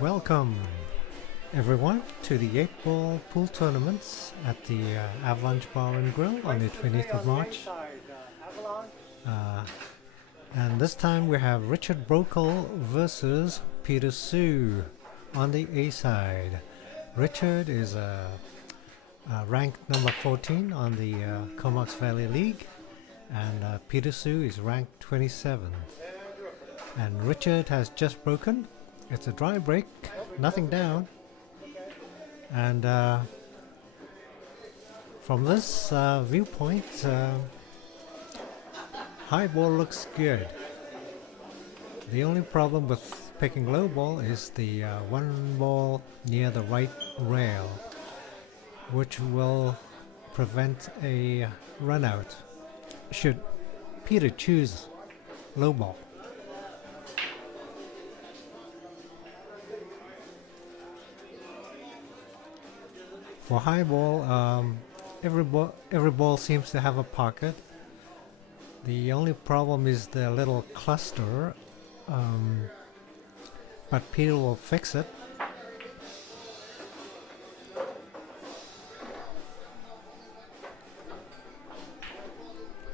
Welcome everyone to the 8-ball pool tournaments at the Avalanche Bar and Grill on the 20th of March. And this time we have Richard Breukel versus Peter Sue on the A side. Richard is ranked number 14 on the Comox Valley League, and Peter Sue is ranked 27th. And Richard has just broken. It's a dry break, nothing down, and from this viewpoint, high ball looks good. The only problem with picking low ball is the one ball near the right rail, which will prevent a run out should Peter choose low ball. For high ball, every ball seems to have a pocket. The only problem is the little cluster, but Peter will fix it.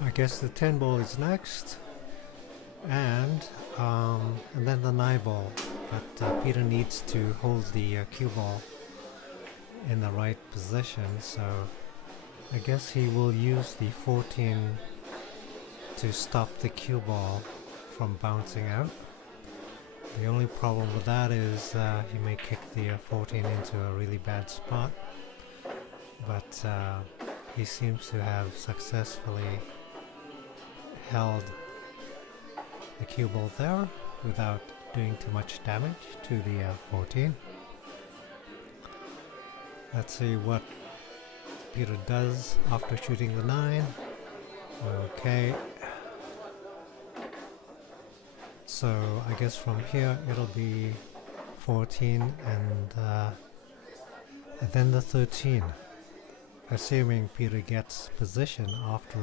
I guess the 10 ball is next, and then the 9 ball, but Peter needs to hold the cue ball in the right position, so I guess he will use the 14 to stop the cue ball from bouncing out. The only problem with that is he may kick the 14 into a really bad spot, but he seems to have successfully held the cue ball there without doing too much damage to the 14. Let's see what Peter does after shooting the 9. Okay. So I guess from here it'll be 14 and then the 13. Assuming Peter gets position after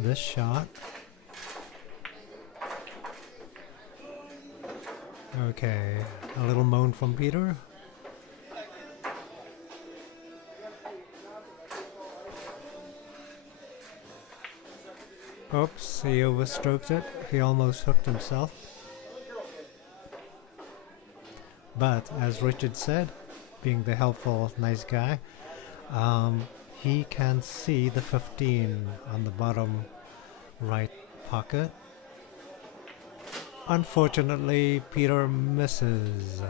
this shot. Okay, a little moan from Peter. Oops, he overstroked it. He almost hooked himself. But as Richard said, being the helpful, nice guy, he can see the 15 on the bottom right pocket. Unfortunately, Peter misses.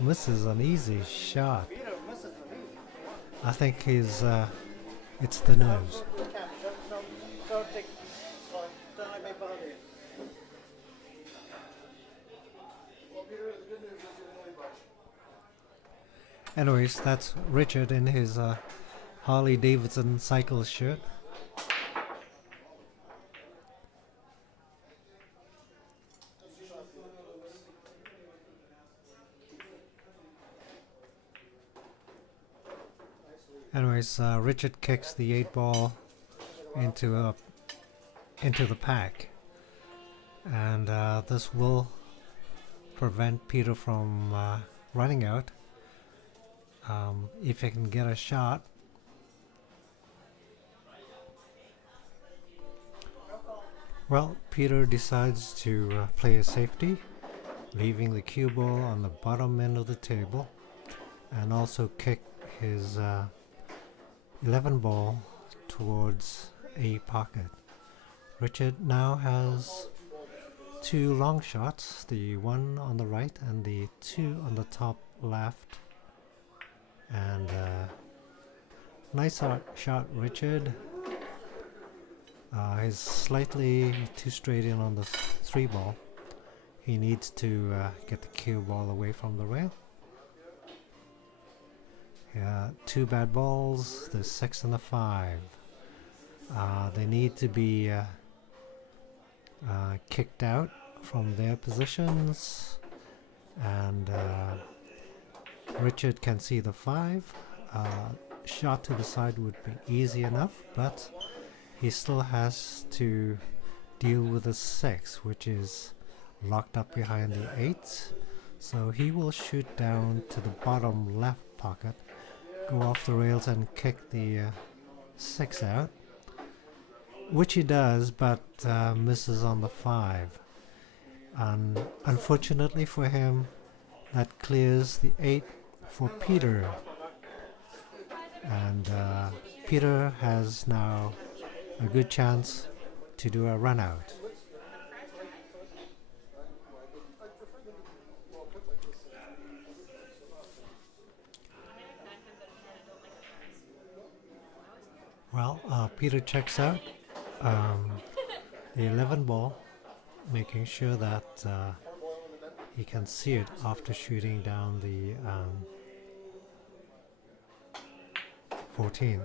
Misses an easy shot. I think he's, it's the nose. Anyways, that's Richard in his Harley Davidson cycle shirt. Anyways, Richard kicks the 8 ball into the pack, and this will prevent Peter from running out. If he can get a shot. Well, Peter decides to play a safety, leaving the cue ball on the bottom end of the table, and also kick his 11 ball towards a pocket. Richard now has 2 long shots, the one on the right and the 2 on the top left. And nice shot, Richard. He's slightly too straight in on the 3 ball. He needs to get the cue ball away from the rail. Yeah, 2 bad balls, the 6 and the 5. They need to be kicked out from their positions, and Richard can see the 5. Shot to the side would be easy enough, but he still has to deal with the 6, which is locked up behind the 8s. So he will shoot down to the bottom left pocket, go off the rails and kick the 6 out, which he does, but misses on the 5. And unfortunately for him, that clears the 8 for Peter. And Peter has now a good chance to do a run out. Well, Peter checks out the 11 ball, making sure that he can see it after shooting down the 14.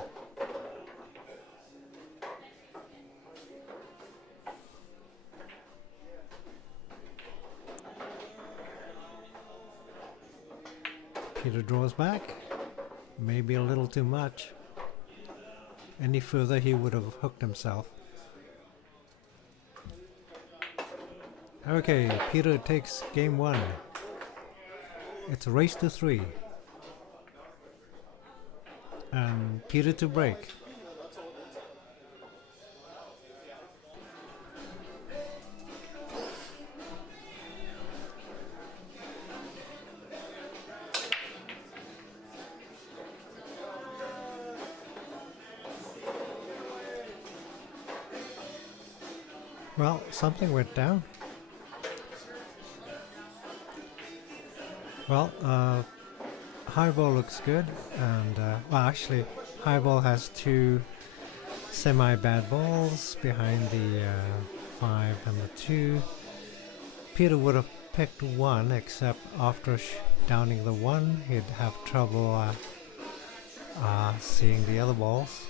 Peter draws back, maybe a little too much. Any further he would have hooked himself. Okay, Peter takes game 1. It's a race to 3. And Peter to break. Well, something went down. Well, highball looks good, and well, actually, highball has 2 semi-bad balls behind the 5 and the 2. Peter would have picked 1, except after downing the 1, he'd have trouble seeing the other balls.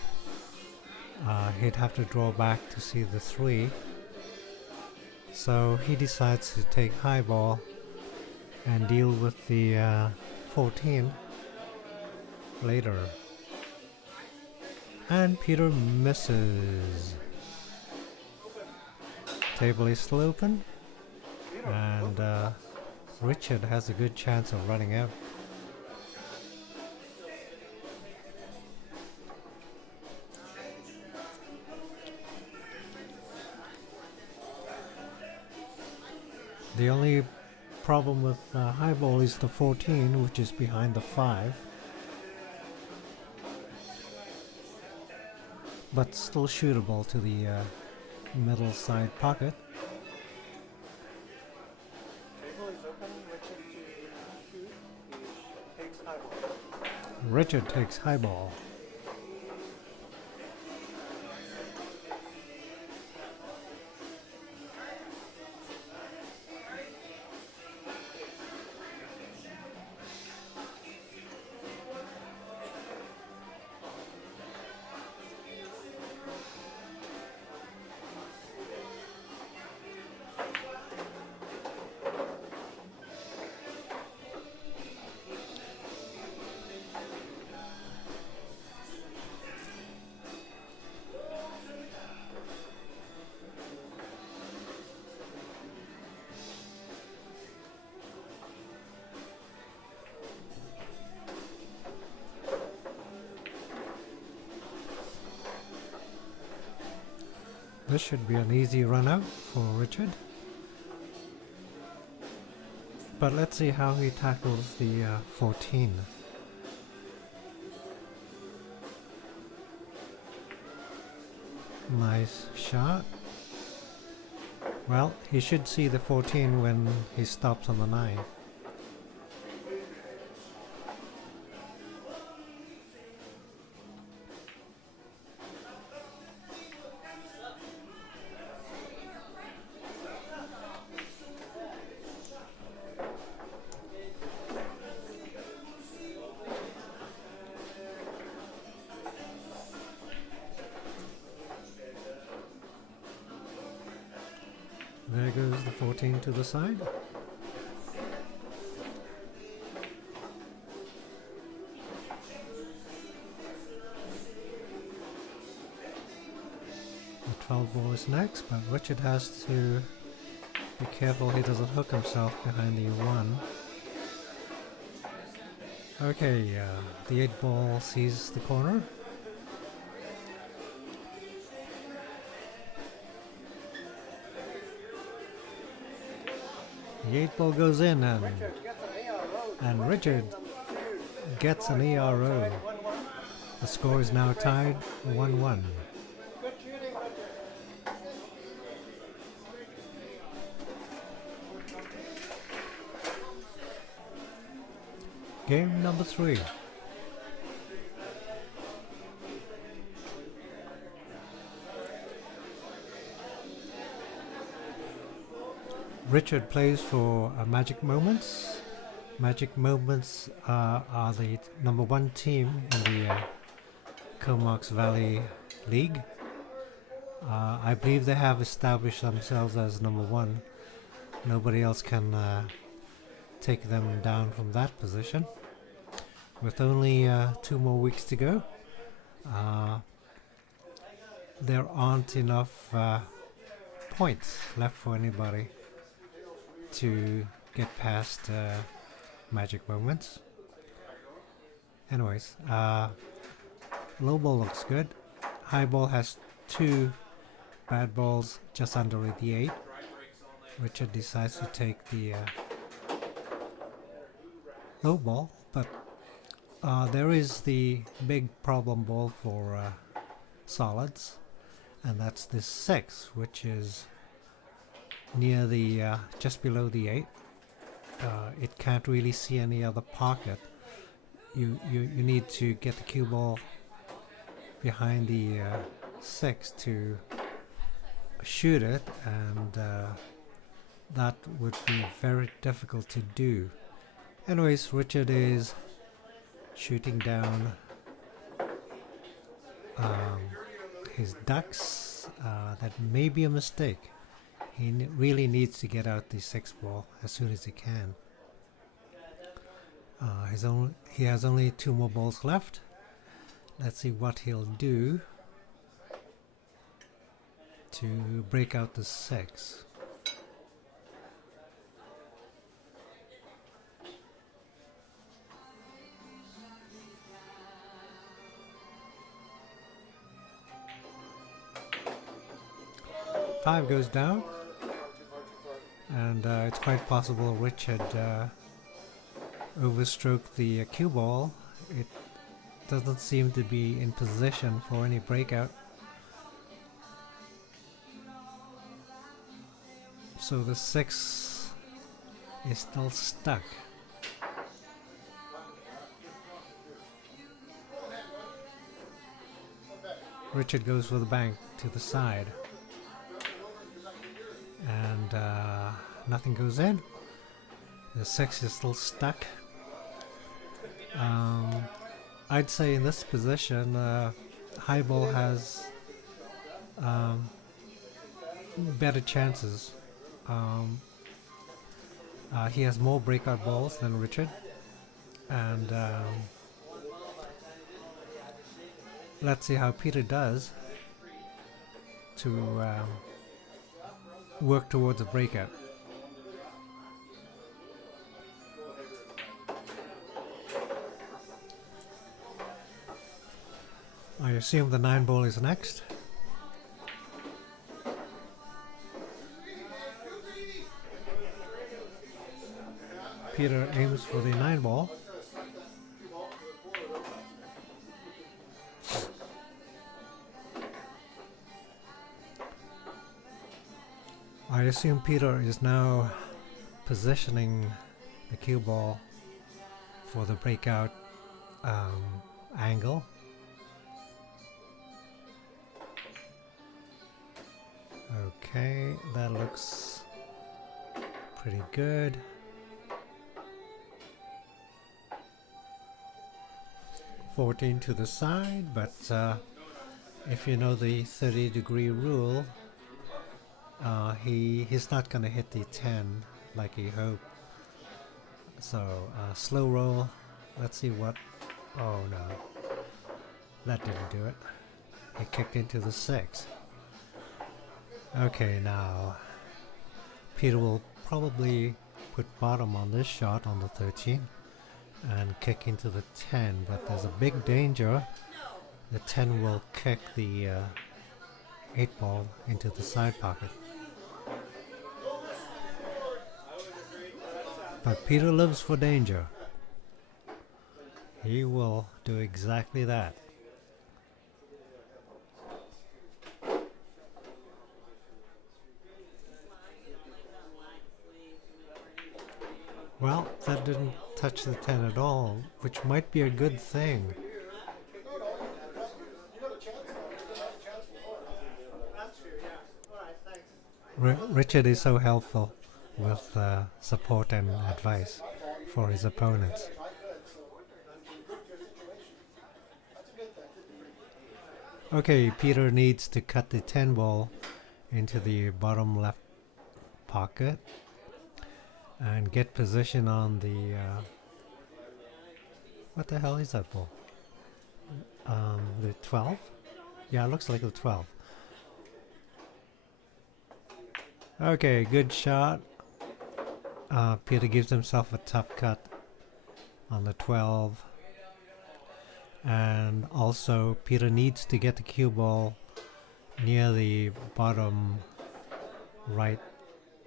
He'd have to draw back to see the 3. So he decides to take highball and deal with the 14 later. And Peter misses. Table is still open, and Richard has a good chance of running out. The only problem with highball is the 14, which is behind the 5. But still shootable to the middle side pocket. Richard takes highball. This should be an easy run out for Richard. But let's see how he tackles the 14. Nice shot. Well, he should see the 14 when he stops on the 9. There goes the 14 to the side. The 12 ball is next, but Richard has to Be careful he doesn't hook himself behind the 1. Okay, the 8 ball sees the corner. The 8 ball goes in, and Richard gets an ERO. The score is now tied 1-1. Game number 3. Richard plays for Magic Moments. Magic Moments are the number 1 team in the Comox Valley League. I believe they have established themselves as number 1. Nobody else can take them down from that position. With only 2 more weeks to go, there aren't enough points left for anybody to get past Magic Moments. Anyways, low ball looks good. High ball has 2 bad balls just under the 8. Richard decides to take the low ball, but there is the big problem ball for solids, and that's this 6, which is near the just below the 8. It can't really see any other pocket. You need to get the cue ball behind the 6 to shoot it, and that would be very difficult to do. Anyways, Richard is shooting down his ducks. That may be a mistake. He really needs to get out the 6 ball as soon as he can. He has only 2 more balls left. Let's see what he'll do to break out the 6. Five goes down, and it's quite possible Richard overstroked the cue ball. It doesn't seem to be in position for any breakout. So the 6 is still stuck. Richard goes for the bank to the side, and nothing goes in. The 6 is still stuck. I'd say in this position, high ball has better chances. He has more breakout balls than Richard, and let's see how Peter does to work towards a breakout. I assume the 9 ball is next. Peter aims for the 9 ball. I assume Peter is now positioning the cue ball for the breakout angle. Okay, that looks pretty good. "14 to the side, but if you know the 30-degree rule, he's not going to hit the 10 like he hoped. So slow roll. Let's see what. Oh no, that didn't do it. It kicked into the 6. Okay, now Peter will probably put bottom on this shot on the 13 and kick into the 10, but there's a big danger. The 10 will kick the 8 ball into the side pocket. But Peter lives for danger. He will do exactly that. Well, that didn't touch the 10 at all, which might be a good thing. Richard is so helpful with support and advice for his opponents. Okay, Peter needs to cut the 10 ball into the bottom left pocket and get position on the what the hell is that ball? The 12? Yeah, it looks like the 12. Okay, good shot. Peter gives himself a tough cut on the 12. And also Peter needs to get the cue ball near the bottom right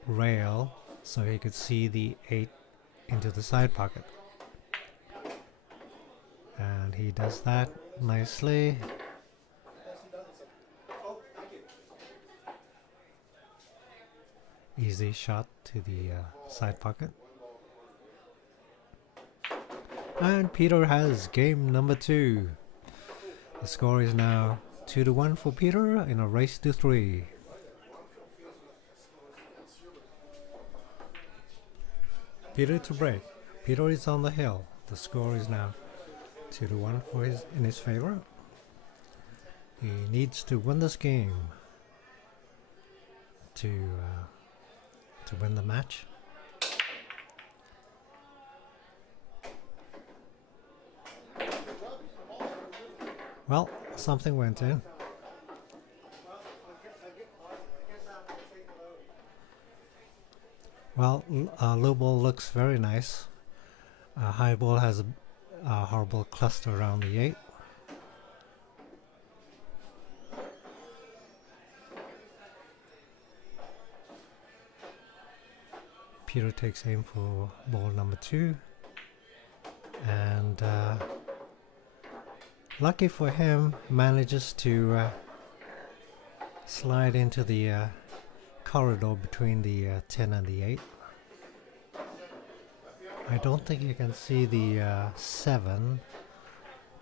rail so he could see the 8 into the side pocket. And he does that nicely. Easy shot to the side pocket. And Peter has game number 2. The score is now 2-1 for Peter in a race to 3. Peter to break. Peter is on the hill. The score is now 2-1 for in his favor. He needs to win this game to win the match. Well, something went in. Well, low ball looks very nice. High ball has a horrible cluster around the 8. Peter takes aim for ball number 2, and lucky for him, manages to slide into the corridor between the 10 and the 8. I don't think you can see the 7,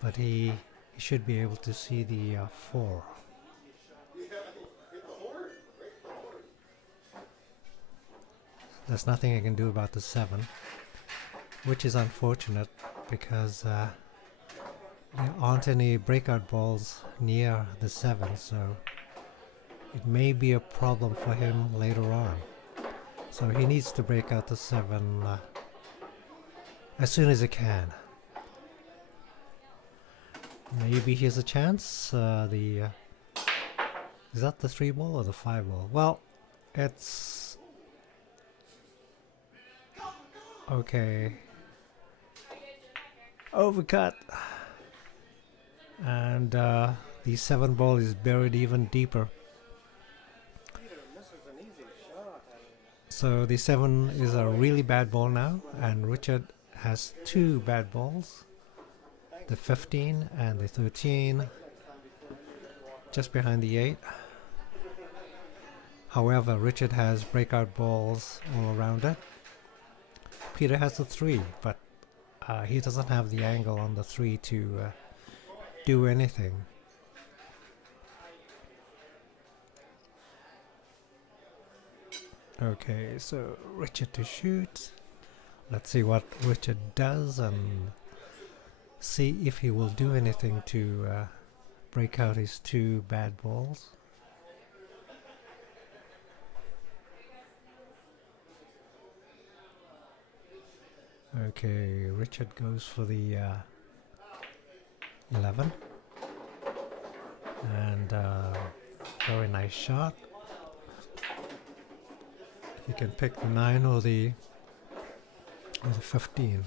but he should be able to see the 4. There's nothing I can do about the 7, which is unfortunate because there aren't any breakout balls near the 7, so it may be a problem for him later on. So he needs to break out the 7 as soon as he can. Maybe here's a chance. Is that the 3 ball or the 5 ball? Well, it's okay. Overcut. And the 7 ball is buried even deeper. So the 7 is a really bad ball now, and Richard has 2 bad balls, the 15 and the 13, just behind the 8. However, Richard has breakout balls all around it. Peter has the 3, but he doesn't have the angle on the 3 to do anything. Okay, so Richard to shoot. Let's see what Richard does and see if he will do anything to break out his 2 bad balls. Okay, Richard goes for the 11, and very nice shot. He can pick the 9 or the 15.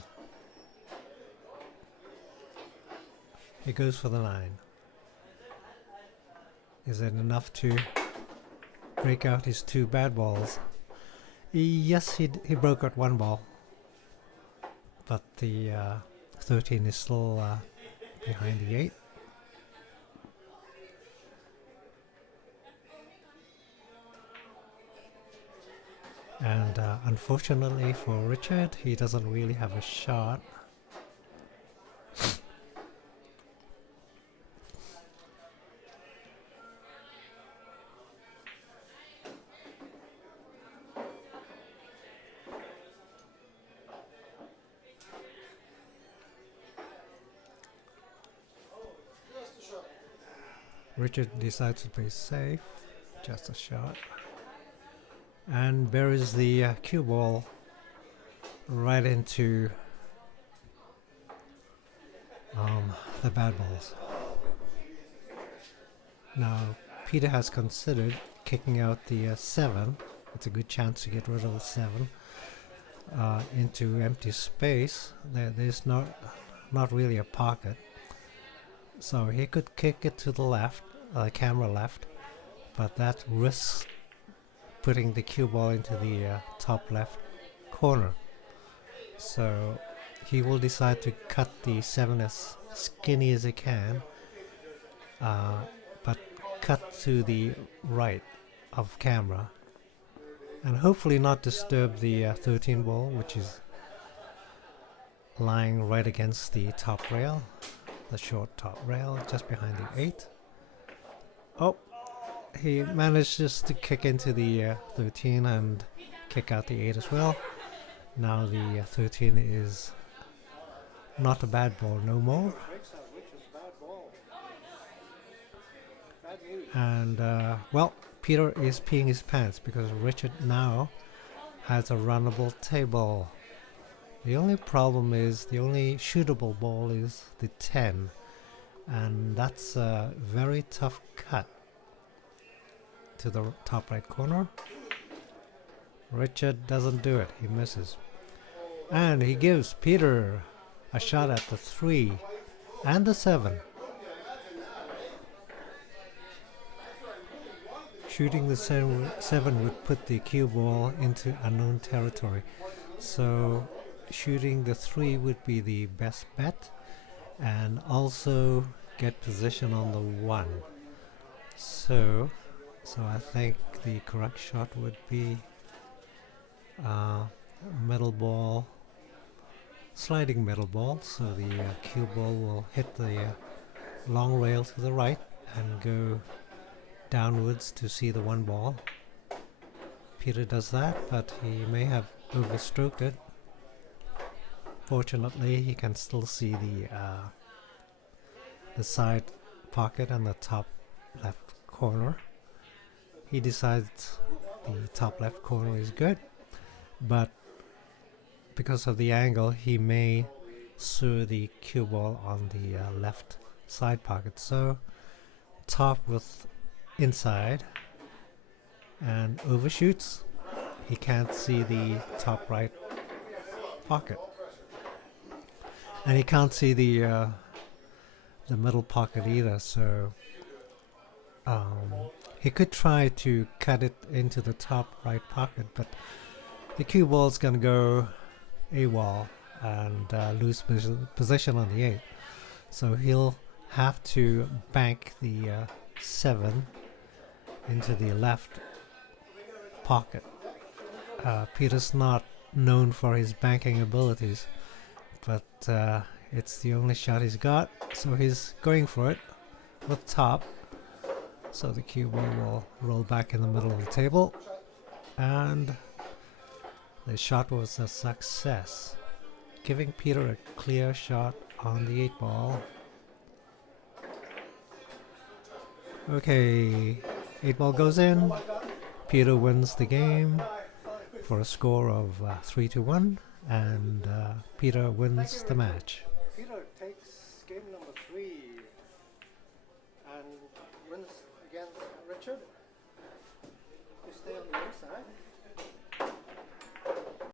He goes for the 9. Is it enough to break out his 2 bad balls? Yes, he broke out 1 ball, but the 13 is still behind the 8. And unfortunately for Richard, he doesn't really have a shot. Richard decides to play safe, just a shot, and buries the cue ball right into the bad balls. Now, Peter has considered kicking out the 7. It's a good chance to get rid of the 7 into empty space. There's not really a pocket. So he could kick it to the left, camera left, but that risks putting the cue ball into the top left corner. So he will decide to cut the 7 as skinny as he can, but cut to the right of camera, and hopefully not disturb the 13 ball, which is lying right against the top rail. The short top rail just behind the 8. Oh, he manages to kick into the 13 and kick out the 8 as well. Now the 13 is not a bad ball no more. And well, Peter is peeing his pants because Richard now has a runnable table. The only problem is the only shootable ball is the 10, and that's a very tough cut to the top right corner. Richard doesn't do it, he misses. And he gives Peter a shot at the 3 and the 7. Shooting the 7 would put the cue ball into unknown territory. So shooting the 3 would be the best bet, and also get position on the 1. So I think the correct shot would be middle ball, sliding middle ball, so the cue ball will hit the long rail to the right and go downwards to see the 1 ball. Peter does that, but he may have overstroked it. Fortunately, he can still see the side pocket and the top left corner. He decides the top left corner is good, but because of the angle, he may sew the cue ball on the left side pocket. So top with inside and overshoots. He can't see the top right pocket. And he can't see the middle pocket either, so he could try to cut it into the top right pocket, but the cue ball is going to go AWOL and lose position on the 8. So he'll have to bank the 7 into the left pocket. Peter's not known for his banking abilities, but it's the only shot he's got, so he's going for it with top. So the cue ball will roll back in the middle of the table, and the shot was a success, giving Peter a clear shot on the 8 ball. Okay, 8 ball goes in. Peter wins the game for a score of 3-1, and Peter wins the match. Peter takes game number 3 and wins against Richard. You stay on the other side.